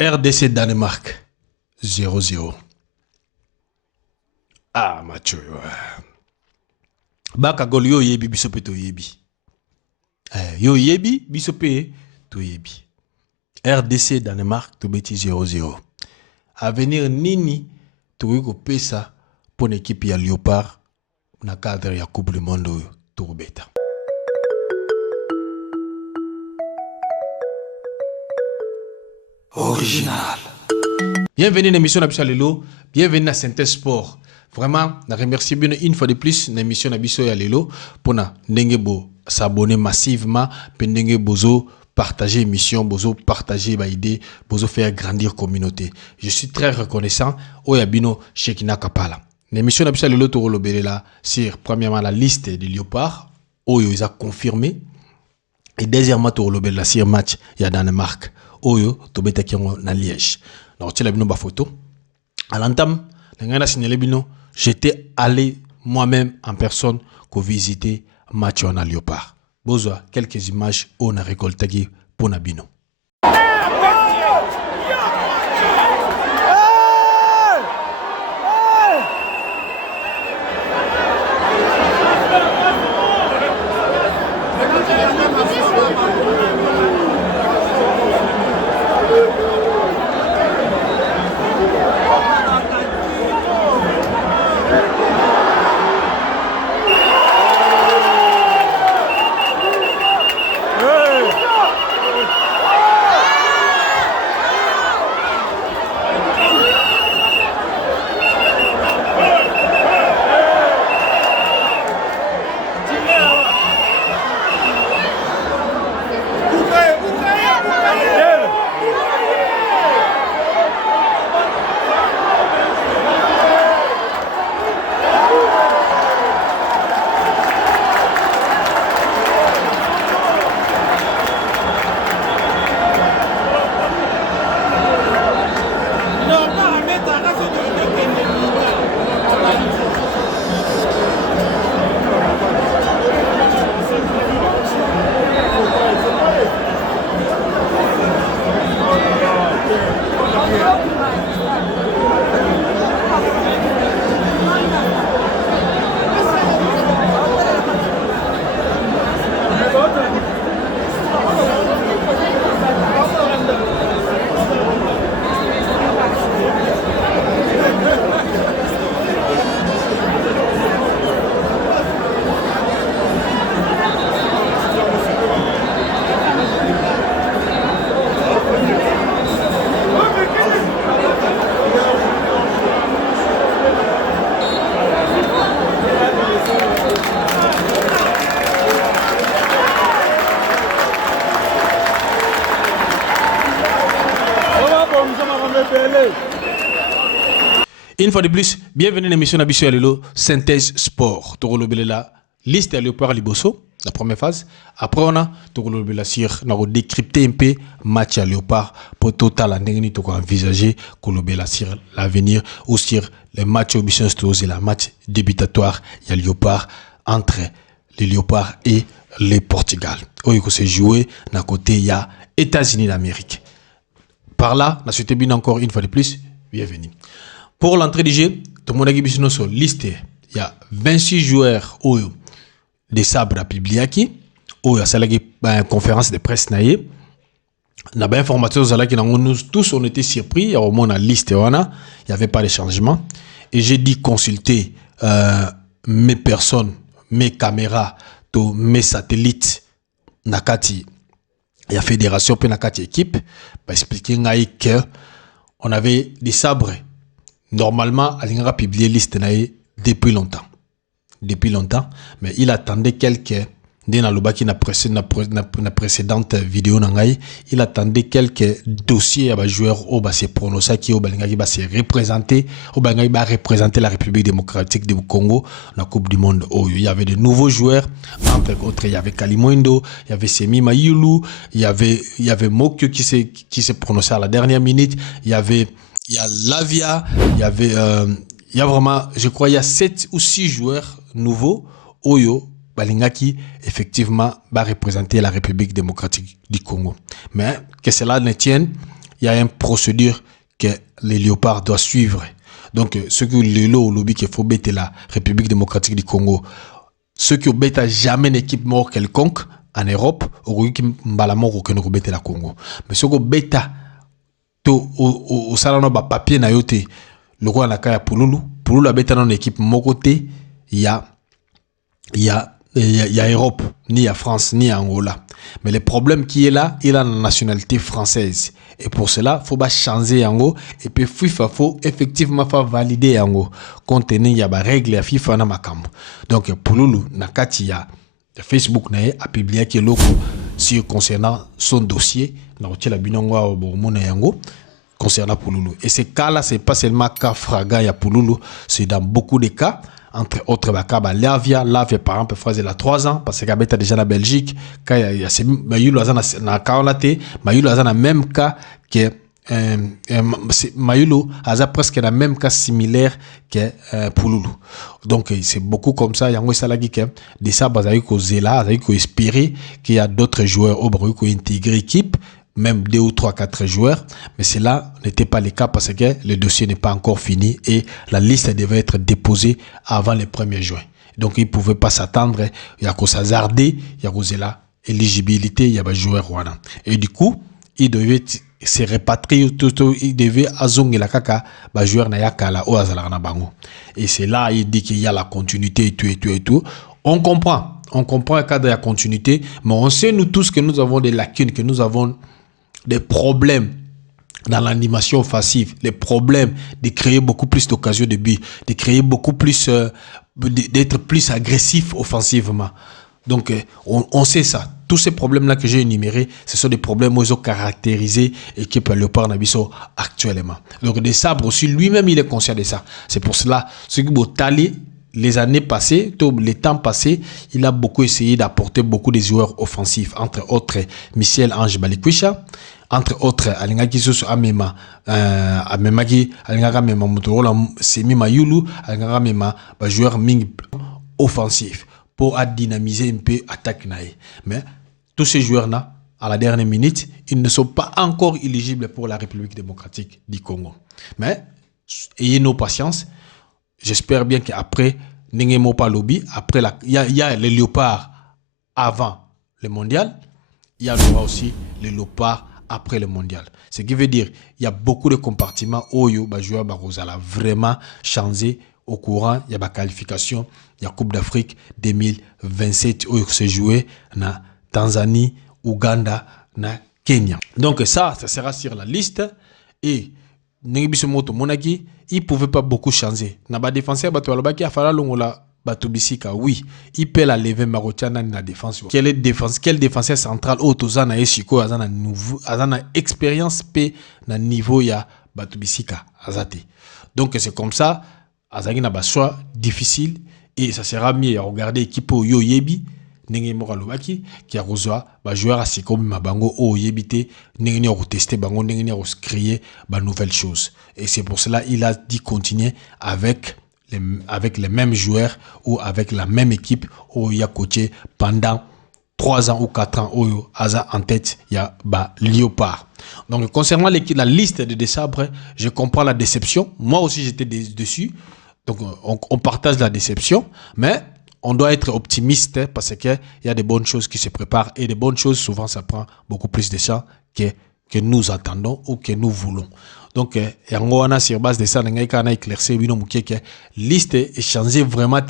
RDC Danemark 0-0. Ah, macho. Baka gol yo yebi bisope to yebi. Yo yebi bisope to yebi. RDC Danemark to beti 0-0. Avenir nini to yuko pesa pour l'équipe ya Léopard na cadre ya Coupe du Monde to beta. Original. Bienvenue à l'émission d'Abissa Lelo. Bienvenue à Synthèse Sport. Vraiment, je remercie bien une fois de plus l'émission d'Abissa Lelo pour n'engebo s'abonner massivement, pour n'engebo partager l'émission, partager les idées, faire grandir la communauté. Je suis très reconnaissant au Yabino Shekina Kapala. L'émission d'Abissa Lelo to là sur premièrement la liste des Léopards, où ils ont confirmé, et deuxièmement to la sur match il y a Danemark. Oyo to beta kiango na Liège. Donc tu l'as vu nos photos. À l'entame, j'étais allé moi-même en personne pour visiter match en Léopard. Besoin quelques images on a récolté pour Nabino. Une fois de plus, bienvenue à l'émission d'Abissa Lelo, Synthèse Sport. La liste à Léopard Liboso, la première phase. Après, on a décrypté un peu match à Léopard pour total envisager sur l'avenir ou sur les matchs Obisson Stose et la match débutatoire il y a Léopard entre les Léopards et les Portugal. Où il s'est joué d'un côté il y a États-Unis d'Amérique. Par là, la société bien encore une fois de plus, bienvenue. Pour l'entrée du jeu, tout le monde a dit sur liste. Il y a 26 joueurs des sabres à Pibliaki. Il y a une conférence de presse. Il y a des informations qui nous tous on était surpris. Il y a au moins la liste. Il n'y avait pas de changement. Et j'ai dit consulter mes personnes, mes caméras, mes satellites. Nakati, il y a fédération puis Nakati équipe. Pour expliquer que on avait des sabres. Normalement, il a publié liste depuis longtemps. Depuis longtemps, mais il attendait quelques dans la précédente vidéo, il attendait quelques dossiers à joueurs au se prononcer qui va se représenter va représenter la République démocratique du Congo dans la Coupe du Monde. Il y avait de nouveaux joueurs, entre autres il y avait Kalimondo, il y avait Semi Mayulu, il y avait Mokyo qui s'est prononcé à la dernière minute, il y a Lavia, il y a vraiment, je crois, il y a 7 ou 6 joueurs nouveaux, Oyo, Balingaki, effectivement, va représenter la République démocratique du Congo. Mais que cela ne tienne, il il y a une procédure que les léopards doivent suivre. Donc, ceux qui ont lobby qu'il faut bêter la République démocratique du Congo, ceux qui ont bêté jamais une équipe mort quelconque en Europe, au mbalamor aucun bêter la Congo. Mais ceux qui ont bêté au salon de papier na yote, le roi na kaya Pululu a bêté dans une équipe mokoté, il y a Europe, ni à France, ni à Angola. Mais le problème qui est là, il a la nationalité française. Et pour cela, il faut pas changer Ango. Et puis FIFA, faut effectivement faire valider Ango. Compte tenu, il y a des règles à FIFA na makambo. Donc, pour Lulu, nakati ya Facebook a publié que loko sur concernant son dossier, na la binongo au Bormona Yango, concernant Pululu. Et ces cas-là, c'est pas seulement cas Fraga ya Pululu, c'est dans beaucoup de cas. Entre autres, Lavia par exemple, faisait la 3 ans, parce qu'il était déjà en Belgique, quand il y a Mayulu na Kaonate, Mayulu a le même cas que Mayulu a presque le même cas similaire que Pululu. Donc, c'est beaucoup comme ça, il y a un salagi que de ça, il y a espérer qu'il y a d'autres joueurs au Barouk qui intégrent l'équipe, même 2 ou 3, 4 joueurs, mais cela n'était pas le cas parce que le dossier n'est pas encore fini et la liste devait être déposée avant le 1er juin. Donc, ils ne pouvaient pas s'attendre, il y a qu'au hasarder, il y a qu'au la éligibilité, il y a des joueurs. Et du coup, ils devaient se répatrier, ils devaient azonge la kaka, les joueurs na yakala ou azalana bango. Et c'est là, il dit qu'il y a la continuité et tout. On comprend le cadre de la continuité, mais on sait nous tous que nous avons des lacunes, que nous avons des problèmes dans l'animation offensive, les problèmes de créer beaucoup plus d'occasions de but, de créer beaucoup plus, d'être plus agressif offensivement. Donc, on sait ça. Tous ces problèmes-là que j'ai énumérés, ce sont des problèmes où ils ont caractérisé l'équipe Léopard Nabiso actuellement. Donc, des sabres aussi, lui-même, il est conscient de ça. C'est pour cela, ce qui m'a talé les années passées, les temps passés, il a beaucoup essayé d'apporter beaucoup de joueurs offensifs, entre autres Michel Ange Balikwisha, entre autres Alingaki Soso Amema, Amemaki, Alingaka Mema Motorola, Semi Mayulu, Alingaka Mema, joueur Ming offensif pour dynamiser un peu l'attaque. Mais tous ces joueurs-là, à la dernière minute, ils ne sont pas encore éligibles pour la République démocratique du Congo. Mais ayez nos patience. J'espère bien qu'après, Nengemo Palobi, après il y a les léopards avant le mondial, il y a aussi les léopards après le mondial. Ce qui veut dire il y a beaucoup de compartiments où les joueurs ont vraiment changé au courant. Il y a la qualification, il y a Coupe d'Afrique 2027 où se joué na Tanzanie, Ouganda, na Kenya. Donc ça sera sur la liste et Nengibisomoto Monaki, il ne pouvait pas beaucoup changer. Naba défenseur Batualobaki a fallu longola Batubisika, oui, il peut la lever Marotiana na défense. Quel défenseur central Otozana Eshiko azana nouveau azana expérience pe na niveau ya Batubisika azate. Donc c'est comme ça, azagi na ba choix difficile et ça sera mieux à regarder équipe yo yebi. Nenge Moralobaki qui a reçu ba joueur à Sikobi Mabango au Yebite nenge a testé bango nenge a créé ba nouvelles choses et c'est pour cela il a dit continuer avec les mêmes joueurs ou avec la même équipe où il a coaché pendant 3 ans ou 4 ans où Aza en tête il y a ba Léopard. Donc concernant la liste de sabres, je comprends la déception. Moi aussi j'étais dessus. Donc on partage la déception, mais on doit être optimiste parce qu'il y a des bonnes choses qui se préparent et des bonnes choses, souvent, ça prend beaucoup plus de temps que nous attendons ou que nous voulons. Donc, sur base de ça, on a éclairci que la liste est changée vraiment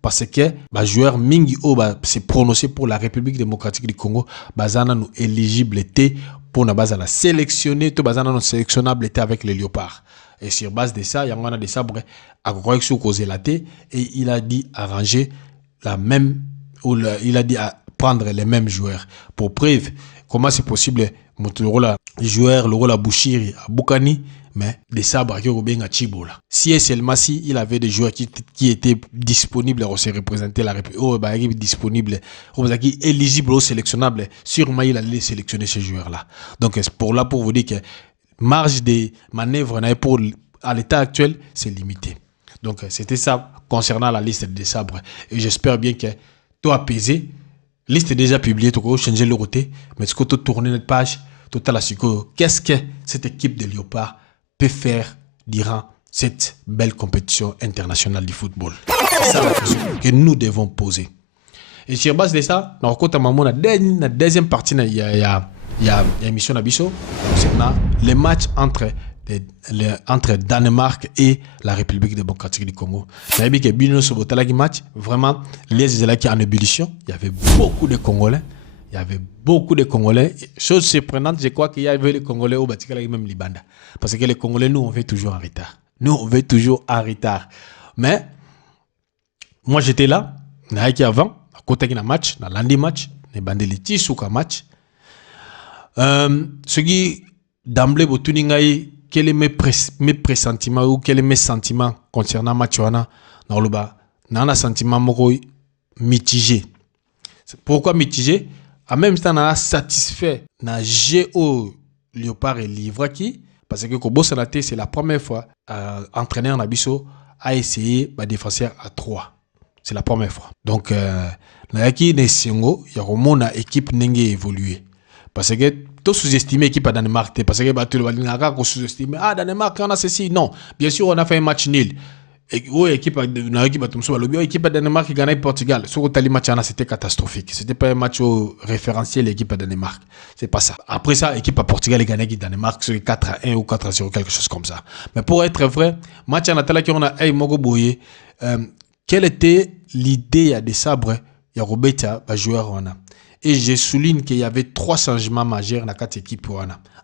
parce que les joueurs Mingi se prononcé pour la République démocratique du Congo, nous éligibles pour la sélectionner, nous sélectionnable avec les léopards. Et sur base de ça, il y a des sabres à correction causé la et il a dit arranger il a dit à prendre les mêmes joueurs. Pour preuve, comment c'est possible, le joueur, le rôle à Bouchiri, à Boukani, mais des sabres qui ont bien à Chibola. Si et seulement si il avait des joueurs qui étaient disponibles à se représenter la République, disponibles, qui éligibles ou sélectionnables, sûrement il allait sélectionner ces joueurs-là. Donc, pour vous dire que marge de manœuvre à l'état actuel, c'est limité. Donc, c'était ça concernant la liste des sabres. Et j'espère bien que tout apaisé. Liste est déjà publiée, tu peux changer le côté, mais tu peux tourner notre page, total asiko. Qu'est-ce que cette équipe de Léopard peut faire durant cette belle compétition internationale du football? C'est ça la question que nous devons poser. Et sur base de ça, la deuxième partie, il y a émission Nabiso, c'est les matchs entre Danemark et la République démocratique du Congo. Vous avez vu que Bino Sobotala match, vraiment, les États qui en ébullition, il y avait beaucoup de Congolais. Chose surprenante, je crois qu'il y avait les Congolais au Batikala même Libanda. Parce que les Congolais, nous, on va toujours en retard. Mais, moi, j'étais là, avant, à côté d'un match, dans lundi match, les bandelitis ou qu'un match. Ce qui, d'emblée, quel est mes pressentiments ou quel est mes sentiments concernant le match dans le bas? Dans un sentiment mitigé. Pourquoi mitigé? En même temps, on a satisfait na Géo Léopard et Livre qui, parce que Kobo Sanate, c'est la première fois entraîneur Nabiso a essayé de défenseur à 3. C'est la première fois. Donc, Nayaki Nesengo, il y a une équipe qui évolué. Parce que tout sous-estimé l'équipe à Danemark. Parce que tout le monde sous-estimé. Ah, Danemark, on a ceci. Non. Bien sûr, on a fait un match nul. L'équipe à Danemark qui gagne le Portugal. Sur le match, c'était catastrophique. C'était pas un match référentiel l'équipe à Danemark. C'est pas ça. Après ça, l'équipe à Portugal gagne le Danemark sur 4-1 ou 4-0, quelque chose comme ça. Mais pour être vrai, match en attendant qu'on a Mogo Boye, quelle était l'idée des sabres? Il y a Roberta, joueur on a. Et je souligne qu'il y avait 3 changements majeurs dans 4 équipes.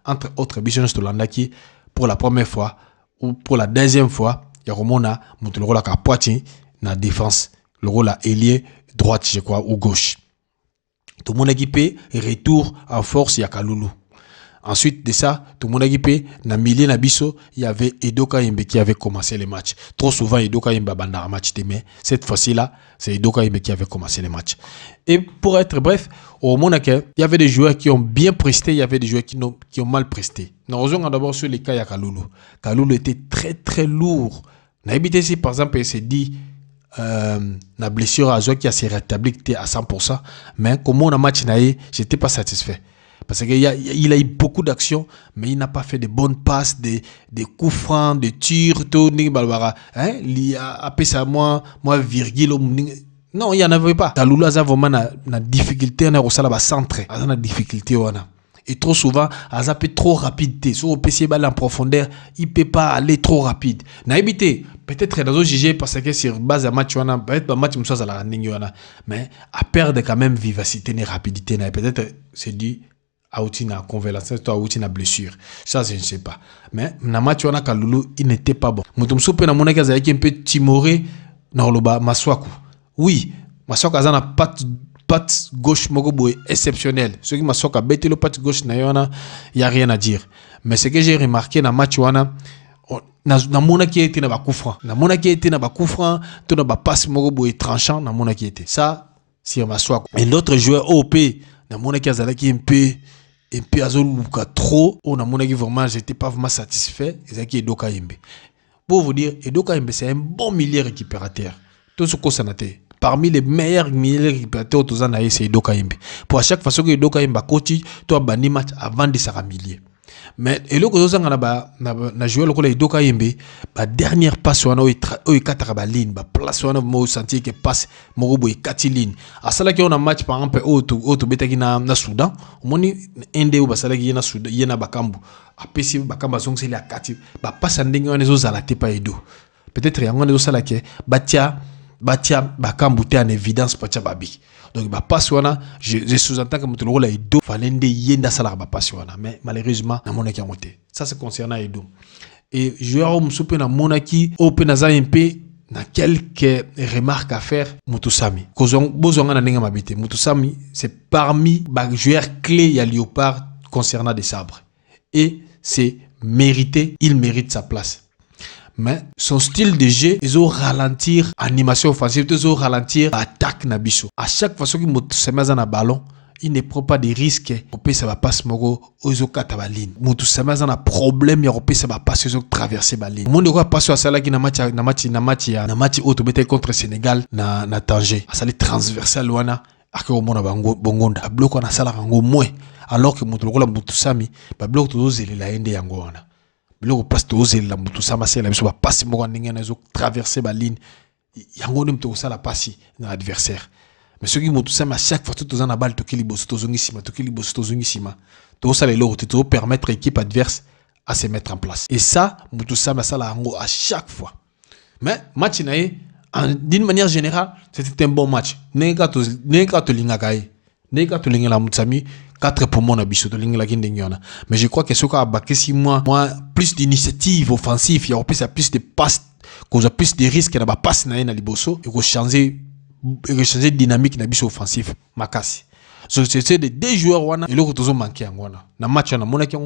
Entre autres, Bishon Stolanda qui, pour la première fois ou pour la deuxième fois, il y a Romona, le rôle à Poitiers, dans la défense, le rôle à ailier, droite, je crois, ou gauche. Tout le monde équipé, retour en force, il y a Kaloulou. Ensuite de ça, tout le monde équipé, dans le milieu Nabiso, il y avait Edoka Yembe qui avait commencé les matchs. Trop souvent, Edoka Yembe a bandé un match, mais cette fois-ci-là, c'est Edoka Yembe qui avait commencé les matchs. Et pour être bref, au Monaco, il y avait des joueurs qui ont bien presté, il y avait des joueurs qui ont mal presté. Nous revenons d'abord sur les cas de Kaloulou. Kaloulou était très très lourd. N'habitez ici, par exemple, il s'est dit, la blessure à Zoé qui a s'est rétabli à 100%, mais comme on a match, je n'étais pas satisfait. Parce qu'il a eu beaucoup d'actions, mais il n'a pas fait de bonnes passes, des coups francs, des tirs, tout. Il a appelé ça moi, virgule. Non, il n'y en avait pas. Kaloulou a vraiment une difficulté à au centre. Il a une difficulté. Et trop souvent, il a trop rapidité. Sur le PC en profondeur, il ne peut pas aller trop rapide. Peut-être dans le juger parce que sur base de match, peut-être un match, mais à perdre quand même vivacité et rapidité. Peut-être c'est dû à une convalescence, à une blessure. Ça, je ne sais pas. Mais dans le match, Kaloulou, il n'était pas bon. Moutoum Soupé, dans mon cas, il un peu timoré dans le bas, Maswaku. Oui, Maswaku a une patte gauche exceptionnelle. Ceux qui Maswaku a bêté le patte gauche, il n'y a rien à dire. Mais ce que j'ai remarqué dans le match, na mona qui était na ba coup franc na mona qui était na ba coup franc to na ba passe mogo tranchant na mona qui était ça c'est Maswaku. Et l'autre joueur OP na mona qui a qui un peu azoluka trop on a mona qui vraiment j'étais pas vraiment satisfait et qui Edoka Yembe. Pour vous dire, Edoka Yembe c'est un bon milieu récupérateur. Tout ce qu'on s'en a été parmi les meilleurs milieux récupérateurs aux Zanaï, c'est Edoka Yembe. Pour à chaque fois que Edoka Yembe coach, toi bani match avant de sa milieu. Mais et le que na joué le Edoka Yembe, ba dernière passe wana o kataka ba ligne, ba place wana mo sentir que passe mo bo 4 lignes. A sala ki on a match par exemple auto betaki na Soudan, moni ende o ba sala ki na Soudan, yena bakambu. Apesi bakamba zong c'est la 4 ba passe ndenge on ezo zala te pa edo. Peut-être yango ezo sala ke batia bakambu te en évidence patia babi. Donc bah passe wana je sous-entends que mutu lokola Edo falende yenda sala ba passe wana mais malheureusement na monaki amoté. Ça c'est concernant Edo. Et joueur musupe na monaki open na za MP na quelques remarques à faire Mutusami. Kozong bozonga na ndenge mabité. Mutusami c'est parmi les joueurs clés ya Léopard concernant des sabres. Et c'est mérité, il mérite sa place. Mais son style de jeu, ils ont ralentir animation offensive, ils ont ralentir attaque Nabiso. À chaque fois qu'il se met dans le ballon, il ne prend pas de risques. Au ça va passer mogo, ils ont quatre lignes. Mutu se met dans un problème, il ça va passer, ils ont traversé la ligne. Mon doit passer à cela qui na match auto contre Sénégal na Tanger. À ça les transversal wana. Ake au mona bongonda. Bloc on a ça la rango moins. alors que moto lokola Mutusami ba bloc to zelela ende yango wana biloko place to zelela Mutusama c'est la biso ba passe moko ndenge na zo traverser ba ligne yango nem to sala passi na adversaire mais ce qui Mutusama à chaque fois tout na balle to kiliboso to zongisima to kiliboso to zongisima to sala lelo to permettre équipe adverse à se mettre en place et ça Mutusama sala yango à chaque fois mais match nae d'une manière générale, c'était un bon match. Neka to linga kai. Neka to linga la Mutsami 4 pour mon abisso to linga la kindengiona. Mais je crois que ce qu'a baqué 6 mois, plus d'initiative offensive, il y a plus de passes, qu'on a plus de risques na ba passe na liboso et qu'on changer dynamique na bisso offensif makasi. So c'est des deux joueurs wana et l'autre toujours manqué en wana. Na match na mona ki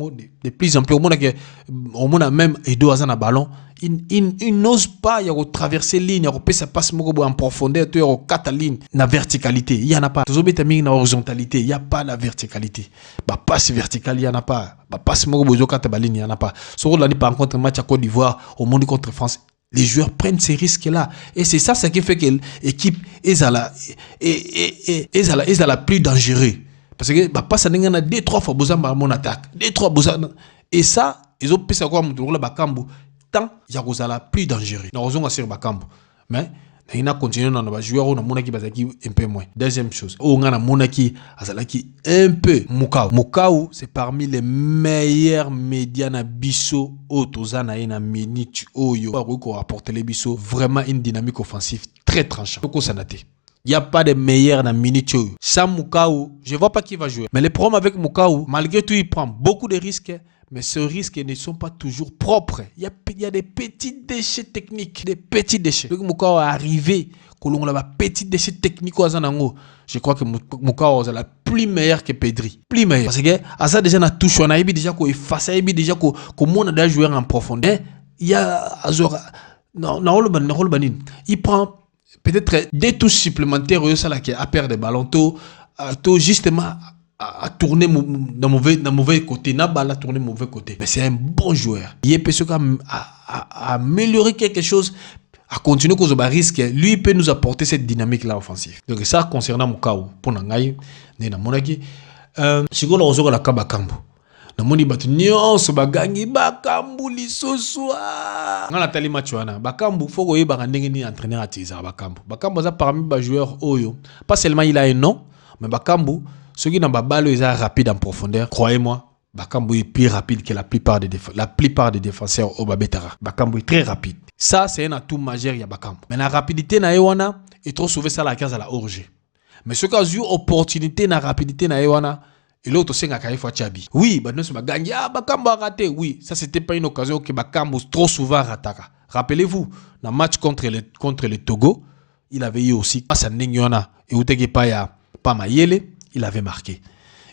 de plus en plus au mona même Edo Azana ballon il n'ose pas y a traverser ligne y a passer passe moko en profondeur tu y a quatre lignes na verticalité il y en a pas toujours bétamine na horizontalité il y a pas la verticalité ba passe verticale il y en a pas ba passe moko bozo quatre ligne il y en a pas sur l'année par contre match à Côte d'Ivoire au monde contre France les joueurs prennent ces risques-là. Et c'est ça qui fait que l'équipe est à la plus dangereuse. Parce que pas ça n'a 2-3 fois besoin de mon attaque. 2-3 besoin. Et ça, ils ont pensé à quoi le Bakambu. Tant il y a la plus dangereuse. Nous avons sur Bakambu. Mais il a continué dans le joueur on a monaki bazaki un peu moins. Deuxième chose, on a monaki azalaki un peu Mukau. Mukau c'est parmi les meilleurs médias na biso otozana na minute oyo ko apporter les biso vraiment une dynamique offensive très tranchant. Toko sanate. Il n'y a pas de meilleur dans minute oyo. Sans Mukau, je vois pas qui va jouer. Mais le problème avec Mukau, malgré tout il prend beaucoup de risques. Mais ces risques ne sont pas toujours propres. Il y a des petits déchets techniques. Des petits déchets. Donc, Mukao est arrivé. Quand on a des petits déchets techniques, je crois que Mukao est la plus meilleure que Pedri. Plus meilleure. Parce que, à ça, déjà, on a touché. On a déjà effacé. On a déjà comment on a joué en profondeur. Il y a Azora. Non, il prend peut-être des touches supplémentaires à perdre des ballons. Justement, à tourner dans mauvais côté, n'a pas à tourner mauvais côté. Mais c'est un bon joueur. Il peut se améliorer quelque chose, à continuer cause de risque. Lui il peut nous apporter cette dynamique là offensive. Donc ça concernant Mukau pour Nangai, né na monaki. Sigolo ozoka la Bakambu. Na moni batu nyonso bagangi Bakambu lisoswa. Ngala tali match wana. Bakambu faut que yeba ndenge ni entraîneur atiza Bakambu. Bakambu za parmi ba joueurs oyo. Pas seulement il a un nom, mais Bakambu ceux qui n'ont pas balle, ils sont rapides en profondeur. Croyez-moi, Bakambu est plus rapide que la plupart des défenseurs au Babetara. Bakambu est très rapide. Ça, c'est un atout majeur, il y a Bakambu. Mais la rapidité, na Ewana, est trop souvent ça la case à la orge. Mais ceux qui ont eu opportunité, na rapidité, na Ewana, et l'autre, c'est un fois Tchabi. Oui, bah, nous sommes gagnés. Ah, Bakambu a raté. Oui, ça, c'était pas une occasion que Bakambu trop souvent rataka. Rappelez-vous, dans le match contre le Togo, il avait eu aussi, pas ça n'engana, et où t'es pas Mayele. Il avait marqué.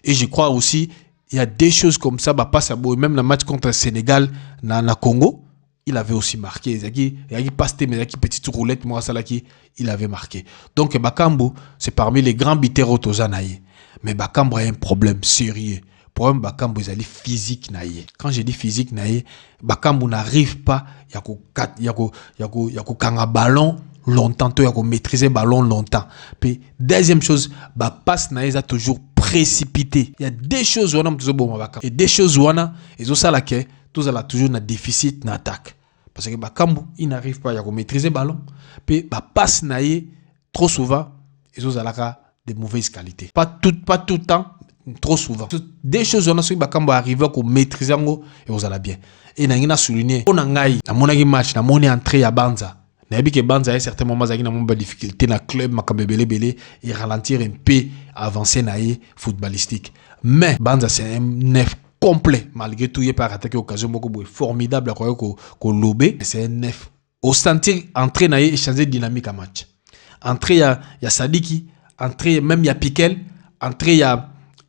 Et je crois aussi, il y a des choses comme ça, bah, pas ça, même le match contre le Sénégal, dans Congo, il avait aussi marqué. Il y a passé, mais il y a une petite roulette, moi, ça là, il avait marqué. Donc, Bakambu, c'est parmi les grands biters autozanaïs. Mais Bakambu a un problème sérieux. Le problème, Bakambu, c'est physique. Quand je dis physique, Bakambu n'arrive pas, il y a un ballon longtemps, il y a maîtriser ballon longtemps. Puis deuxième chose, passe naïsa toujours précipité. Il y a des choses où on a toujours bon et des choses où on a et ça là que tout a toujours un déficit d'attaque. Parce que Bakambu, il n'arrive pas à maîtriser ballon. Puis passe naï trop souvent et ça là de mauvaise qualité. Pas tout le temps, trop souvent. Des choses où on a sur Bakambu arrive à maîtriser et ça là bien. Et n'a souligné on a ngai na monaki match na moni entrée à Banza. Nabi que Banza à un certain moment ça a difficulté dans le club makabebele et ralentir un peu avancer naïe footballistique. Mais Banza c'est un neuf complet malgré tout il pas attaqué occasion beaucoup formidable à ko lobé c'est un neuf. Au sentir entrer naïe et changer dynamique à match. Entrée il y a Sadiki, entrée même il y a Piquel, entrée il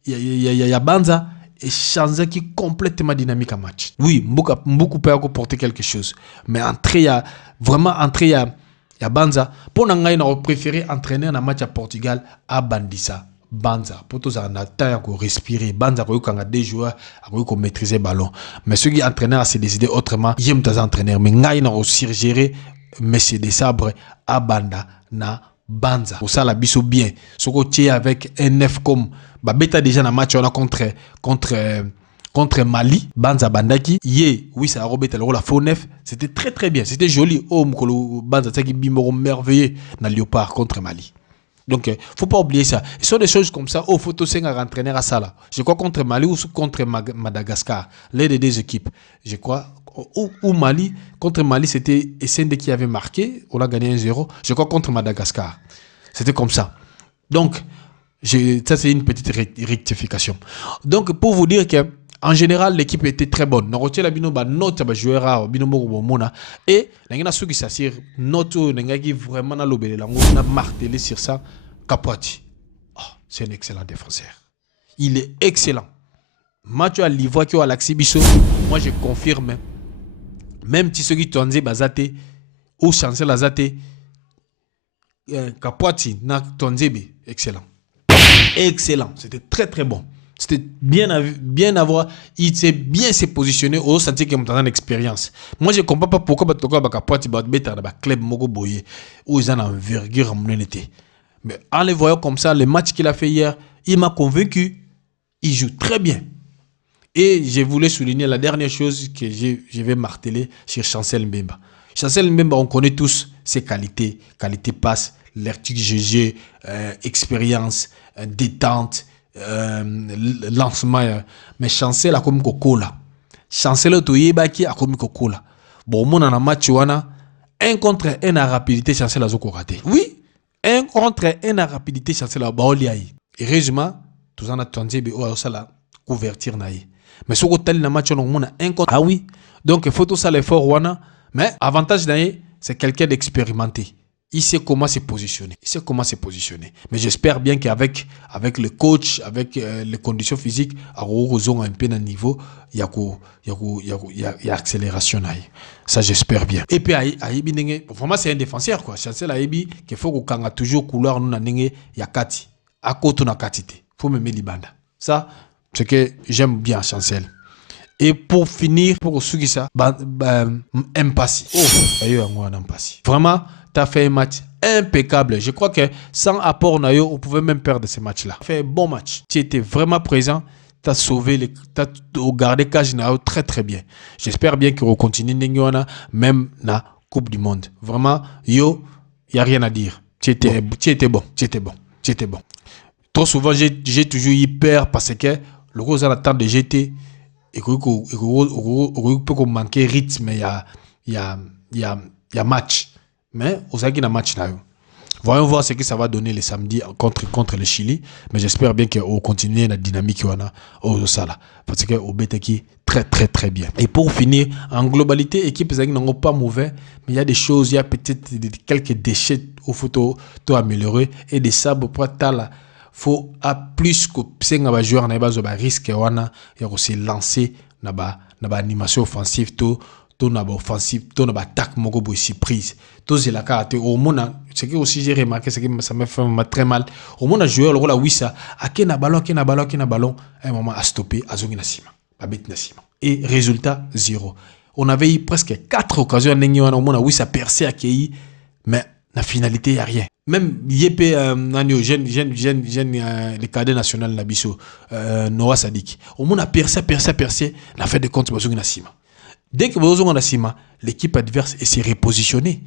y a Banza et changer qui complètement dynamique à match. Oui, beaucoup peut apporter quelque chose. Mais entrer, il y a vraiment entrer, il y a Banza. Pour nous, on aurait préféré entraîner un match à Portugal à Bandissa. Banza. Pour tous, on a temps à respirer. Banza, quand on a des joueurs, à maîtriser le ballon. Mais ceux qui entraînent à se décider autrement, ils aiment des entraîneurs. Mais on a aussi géré Messieurs des Sabres à Banda, na Banza. Pour ça, la biso bien. Ce côté avec un neuf comme Babeta déjà dans le match on a contre Mali, Banza Bandaki, oui, ça a robé la faux neuf. C'était très très bien. C'était joli. Oh, Mkolo Banza, c'est qui bimoro merveilleux dans Léopard contre Mali. Donc, faut pas oublier ça. Ce sont des choses comme ça. Oh, photo 5 à entraîner à ça là. Je crois contre Mali ou contre Madagascar. Les deux équipes. Je crois. Ou Mali. Contre Mali, c'était SND qui avait marqué. On a gagné 1-0. Je crois contre Madagascar. C'était comme ça. Donc, ça c'est une petite rectification. Donc, pour vous dire que en général, l'équipe était très bonne. Nous retenons la binoba note joueur et nous ceux qui s'assurent note qui vraiment na lobé la on a martelé sur ça. Capoati. Oh, c'est un excellent défenseur. Il est excellent. Mathieu à l'Ivoire qui a l'axibiso, moi je confirme. Même si ceux qui tonzé bazate ou chancel azate Capoati na tonzebe excellent. Excellent, c'était très très bon. C'était bien avoir, il s'est bien se positionné au sentier qu'il y a une expérience. Moi, je ne comprends pas pourquoi Capoati va être dans le club Mogo Boye où ils ont une envergure en monnaie. Mais en les voyant comme ça, le match qu'il a fait hier, il m'a convaincu. Il joue très bien. Et je voulais souligner la dernière chose que je vais marteler sur Chancel Mbemba. Chancel Mbemba, on connaît tous ses qualités. Qualité passe, l'ertique GG, expérience, détente. Lancement mais Chancel a comme Coca-Cola. Chancel Toyebaki a comme Coca-Cola. Bon, mon en match wana 1 contre 1 à rapidité Chancel a zoko raté. Oui, 1 contre 1 à rapidité Chancel a baoliaï. Heureusement, tous en attendiez be o ça la couverture naï. Mais ce que tel na match on a 1 contre. Ah oui. Donc il faut tout ça l'effort wana, mais avantage naï, c'est quelqu'un d'expérimenté. Il sait comment se positionner. Il sait comment se positionner. Mais j'espère bien qu'avec le coach, avec les conditions physiques, à un peu de niveau, il y a accélération. Ça, j'espère bien. Et puis, vraiment, c'est un défenseur. Chancel Aïbi, qu'il faut qu'on a toujours couloir, nous, il y a Kati. À côté, on a Kati. Il faut me mettre Libanda. Ça, c'est que j'aime bien Chancel. Et pour finir, pour ceux qui ça, Mpassi. Oh, aïe, moi, Mpassi. Vraiment, tu as fait un match impeccable. Je crois que sans apport Nayo, on pouvait même perdre ce match-là. Tu as fait un bon match. Tu étais vraiment présent. Tu as sauvé, tu as gardé Kaj Nayo très très bien. J'espère bien qu'il va continuer même dans la Coupe du Monde. Vraiment, il n'y a rien à dire. Tu étais bon. Tu étais bon. Tu étais bon. Trop souvent, j'ai toujours eu peur parce que le gros en attente de GT. Et qu'on peut manquer rythme, il y a match. Mais au sein d'un match là. Voyons voir ce que ça va donner le samedi contre le Chili. Mais j'espère bien qu'on continue la dynamique qu'on a au Sala. Parce qu'on bête qui très très très bien. Et pour finir, en globalité, l'équipe n'est pas mauvais. Mais il y a des choses, il y a peut-être quelques déchets au photo améliorer. Et des sables pour être faut à plus que 5 joueurs na bazo ba risque wana ya ko se lancer na ba animation offensive to na ba offensive to na ba attaque moko bo surprise to zela ka te au mona ce que aussi j'ai remarqué c'est que ça me fait très mal au mona joueur le la wissa akena ballon un moment a stoppé azongi na sima ba bet na sima et résultat 0. On avait eu presque 4 occasions n'engi wana au mona wissa percé accueilli mais la finalité y a rien. Même Yépé jeune le cadet national Nabiso Noah Sadik. Au moins a percé la fait de compte Bazongi Nassima. Dès que Bazongi Nassima, l'équipe adverse s'est repositionnée.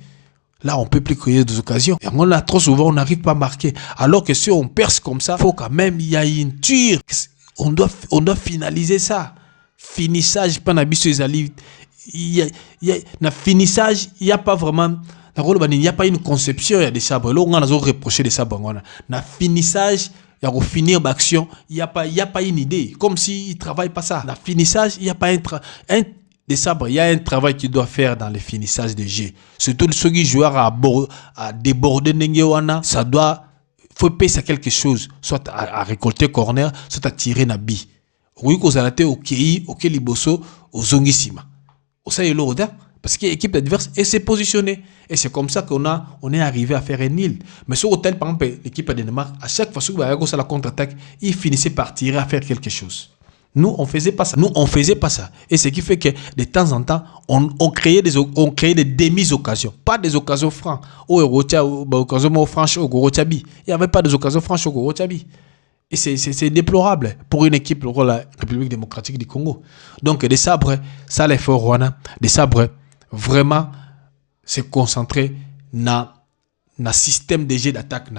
Là, on peut plus créer des occasions. Et on a trop souvent, on n'arrive pas à marquer. Alors que si on perce comme ça, il faut quand même il y a une tire. On doit finaliser ça. Finissage, pas Nabiso Ezali. Il y a finissage, il n'y a pas vraiment. Il n'y a pas une conception, il y a des sabres. Là, on a reproché des sabres. Na finissage, il y a finir l'action, il n'y a pas une idée. Comme s'ils ne travaillent pas ça. La finissage, il n'y a pas des sabres. Il y a un travail qu'ils doivent faire dans le finissage des jeux. Surtout ceux qui jouent à déborder, ça doit. Il faut payer quelque chose. Soit à récolter corner, soit à tirer na bi. Oui, qu'on a été au Kei, au Keliboso, au Zongisima. Au Saïloda. Parce que l'équipe adverse s'est positionnée. Et c'est comme ça on est arrivé à faire un nil. Mais sur hôtel, par exemple, l'équipe de Danemark, à chaque fois que la contre-attaque, il finissait par tirer à faire quelque chose. Nous, on faisait pas ça. Nous, on faisait pas ça. Et ce qui fait que de temps en temps, on créait des demi-occasions. Pas des occasions franches. Occasions franches au Gorochabi. Il n'y avait pas des occasions franches au Gorochabi. Et c'est déplorable pour une équipe comme la République démocratique du Congo. Donc, des sabres, ça les fait Rwanda, des sabres, vraiment, se concentrer dans le système de jeu d'attaque.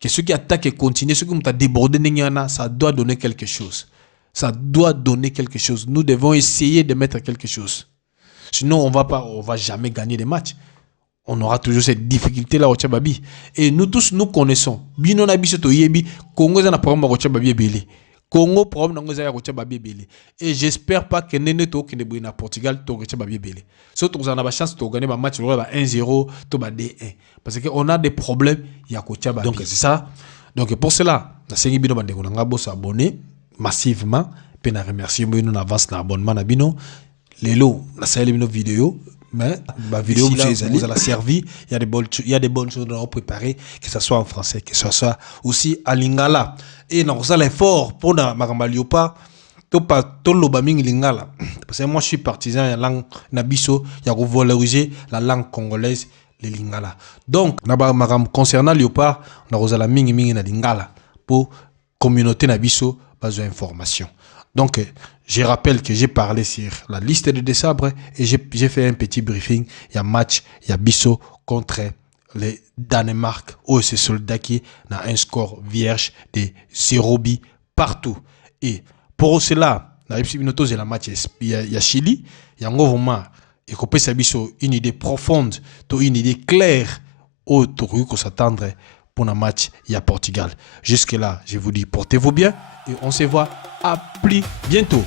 Que ceux qui attaquent et continuent, ceux qui ont débordé, ça doit donner quelque chose. Ça doit donner quelque chose. Nous devons essayer de mettre quelque chose. Sinon, on va jamais gagner des matchs. On aura toujours cette difficulté-là au Tchababi. Et nous tous, nous connaissons. Bino na biso to yebi, Congo za na problème au Tchababi ebele. Congo problème nango za au Tchababi ebele. Et j'espère pas que nene to ki ne na Portugal to au Tchababi ebele. Surtout on a la chance de gagner un match 1-0 to ba 2-1 parce que on a des problèmes ya ko Tchababi. Donc c'est ça. Donc pour cela, na sengi bino bandeko na ngabo s'abonner massivement, puis na remercier bino na avance na abonnement na bino. Lelo na saeli bino vidéo. Mais ma vidéo vous a servi. Il y a des bonnes choses à préparer, que ce soit en français, que ce soit aussi à lingala. Et dans ça l'effort pour na makambaliopa to lobaming lingala. Parce que moi je suis partisan de la langue nabiso, il y a valoriser la langue congolaise les lingala. Donc concernant Léopard, on a la mingi na lingala pour communauté nabiso besoin d'information. Donc, je rappelle que j'ai parlé sur la liste de décembre et j'ai fait un petit briefing. Il y a match, il y a Bissau contre le Danemark. Oh, c'est soldat qui a un score vierge de 0 bi partout. Et pour cela, dans la match, il y a Chili. Il y a un moment, et qu'on peut une idée profonde, une idée claire au tour qu'on s'attendre pour un match, il y a Portugal. Jusque là, je vous dis, portez-vous bien et on se voit à plus bientôt.